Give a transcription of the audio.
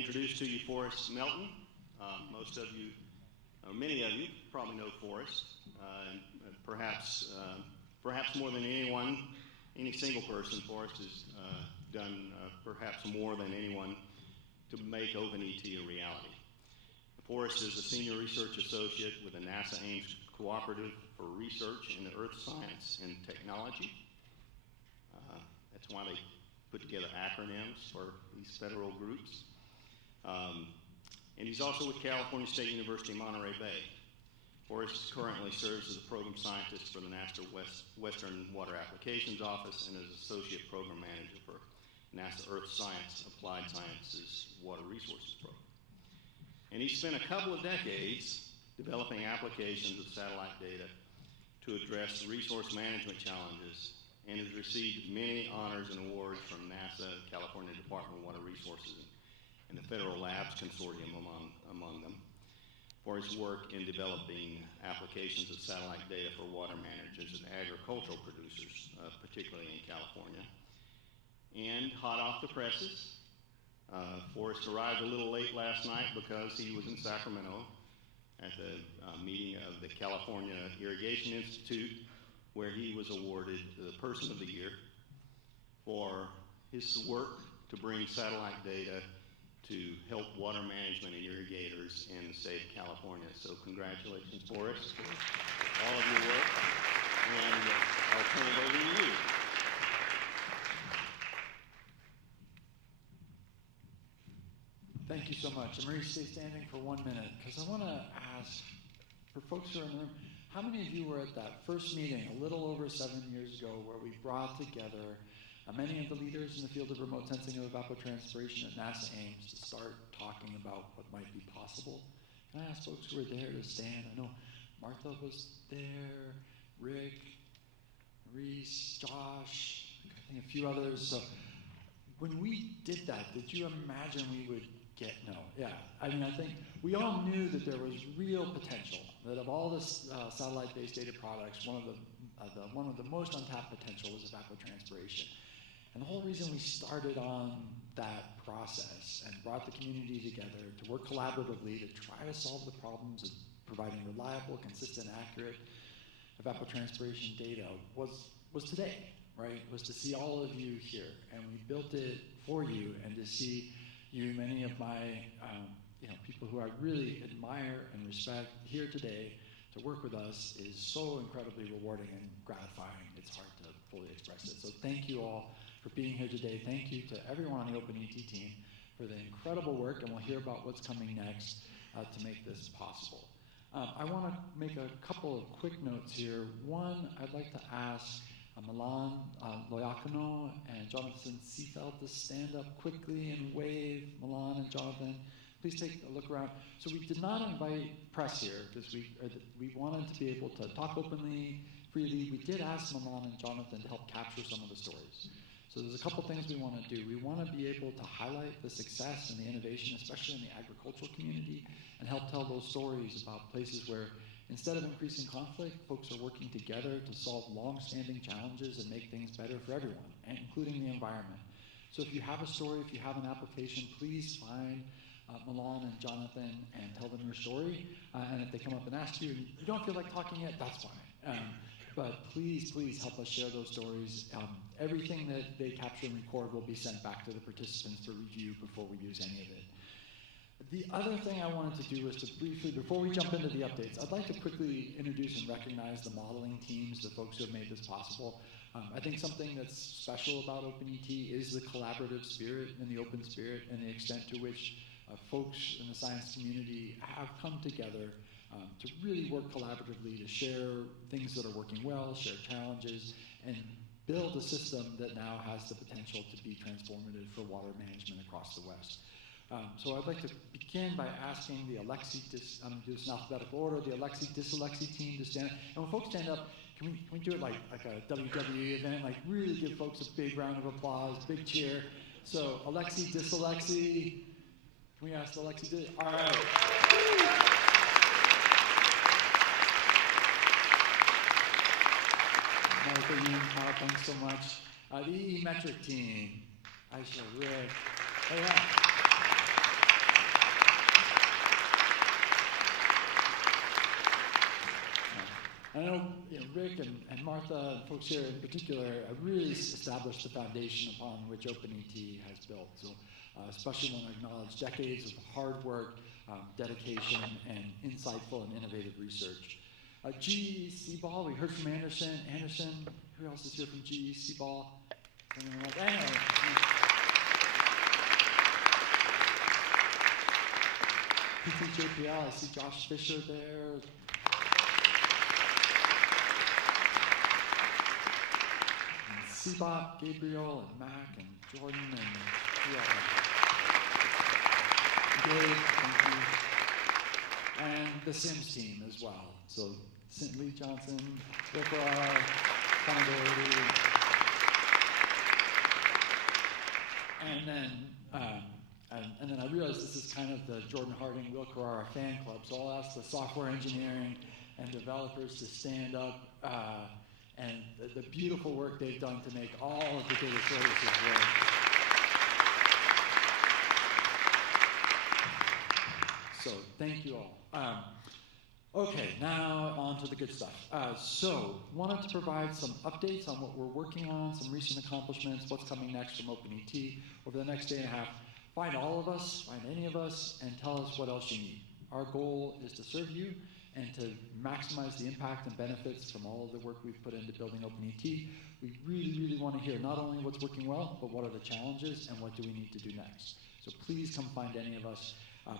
introduce to you Forrest Melton. Most of you, or many of you, probably know Forrest. Perhaps more than anyone, any single person, Forrest has done perhaps more than anyone to make OpenET a reality. Forrest is a senior research associate with the NASA Ames Cooperative for Research in Earth Science and Technology. That's why they put together acronyms for these federal groups. And he's also with California State University, Monterey Bay. Forrest currently serves as a program scientist for the NASA Western Water Applications Office and as associate program manager for NASA Earth Science Applied Sciences Water Resources Program. And he spent a couple of decades developing applications of satellite data to address resource management challenges and has received many honors and awards from NASA, California Department of Water Resources, and the Federal Labs Consortium among them, for his work in developing applications of satellite data for water managers and agricultural producers, particularly in California. And hot off the presses, Forrest arrived a little late last night because he was in Sacramento at the meeting of the California Irrigation Institute, where he was awarded the Person of the Year for his work to bring satellite data to help water management and irrigators in the state of California. So congratulations, Forrest, for all of your work, and I'll turn it over to you. Thank you so much. Marie, stay standing for 1 minute, because I want to ask, for folks who are in the room, how many of you were at that first meeting a little over 7 years ago where we brought together many of the leaders in the field of remote sensing of evapotranspiration at NASA Ames to start talking about what might be possible? Can I ask folks who were there to stand? I know Martha was there, Rick, Reese, Josh, I think a few others. So when we did that, did you imagine we would get no? Yeah, I mean, I think we all knew that there was real potential, that of all the satellite-based data products, one of the most untapped potential was evapotranspiration. And the whole reason we started on that process and brought the community together to work collaboratively to try to solve the problems of providing reliable, consistent, accurate evapotranspiration data was today, right? Was to see all of you here. And we built it for you, and to see you, many of my people who I really admire and respect here today, to work with us is so incredibly rewarding and gratifying. It's hard to fully express it. So thank you all for being here today. Thank you to everyone on the OpenET team for the incredible work, and we'll hear about what's coming next to make this possible. I want to make a couple of quick notes here. One, I'd like to ask Milan Loiacono and Jonathan Seafeld to stand up quickly and wave. Milan and Jonathan, please take a look around. So we did not invite press here because we wanted to be able to talk openly, freely. We did ask Milan and Jonathan to help capture some of the stories. So there's a couple things we want to do. We want to be able to highlight the success and the innovation, especially in the agricultural community, and help tell those stories about places where, instead of increasing conflict, folks are working together to solve long-standing challenges and make things better for everyone, including the environment. So if you have a story, if you have an application, please find Milan and Jonathan and tell them your story. And if they come up and ask you, and you don't feel like talking yet, that's fine. But please help us share those stories. Everything that they capture and record will be sent back to the participants to review before we use any of it. The other thing I wanted to do was to briefly, before we jump into the updates, I'd like to quickly introduce and recognize the modeling teams, the folks who have made this possible. I think something that's special about OpenET is the collaborative spirit and the open spirit, and the extent to which folks in the science community have come together to really work collaboratively to share things that are working well, share challenges, and build a system that now has the potential to be transformative for water management across the West. So I'd like to begin by asking the Alexi, I'm going to do this in alphabetical order, the Alexi Dysalexi team to stand up. And when folks stand up, can we do it like a WWE event, like really give folks a big round of applause, big cheer. So Alexi Dysalexi, can we ask Alexi? All right. Martha, Ian, Kyle, thanks so much. The E-Metric team, Aisha, Rick. Oh, yeah. I know, Rick and Martha and folks here in particular really established the foundation upon which OpenET has built. So especially want to acknowledge decades of hard work, dedication, and insightful and innovative research. GE Seaball, we heard from Anderson. Anderson, who else is here from GE Seaball? Anyone else? Anyway. PTJPL, I see Josh Fisher there. And CBOT, Gabriel, and Mac, and Jordan, and who else? Dave, thank you. And the Sims team as well. So Lee Johnson, Will Farrar, Accountability. And then I realized this is kind of the Jordan Harding, Will Carrara fan club, so I'll ask the software engineering and developers to stand up and the beautiful work they've done to make all of the data services work. So thank you all. Okay, now on to the good stuff. So wanted to provide some updates on what we're working on, some recent accomplishments, what's coming next from OpenET over the next day and a half. Find all of us, find any of us, and tell us what else you need. Our goal is to serve you and to maximize the impact and benefits from all of the work we've put into building OpenET. We really, really want to hear not only what's working well, but what are the challenges and what do we need to do next. So please come find any of us.